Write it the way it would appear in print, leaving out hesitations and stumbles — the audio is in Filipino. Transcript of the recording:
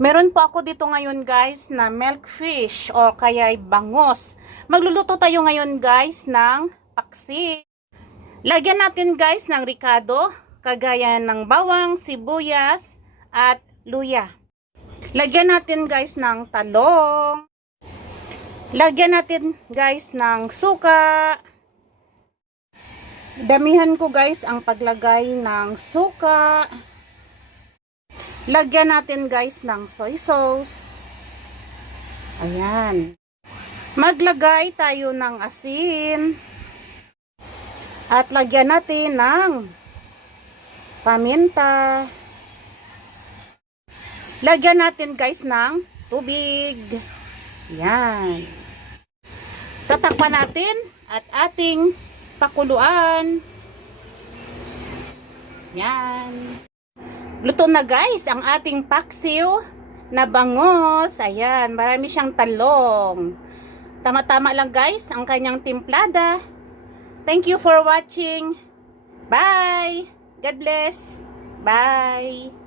Meron po ako dito ngayon guys na milkfish o kaya bangos. Magluluto tayo ngayon guys ng paksi. Lagyan natin guys ng ricado, kagaya ng bawang, sibuyas at luya. Lagyan natin guys ng talong. Lagyan natin guys ng suka. Damihan ko guys ang paglagay ng suka. Lagyan natin guys ng soy sauce. Ayan. Maglagay tayo ng asin. At lagyan natin ng paminta. Lagyan natin guys ng tubig. Ayan. Tatakpan natin at ating pakuluan. Ayan. Luto na guys ang ating paksiw na bangos. Ayan, marami siyang talong. Tama-tama lang guys ang kanyang timplada. Thank you for watching. Bye! God bless! Bye!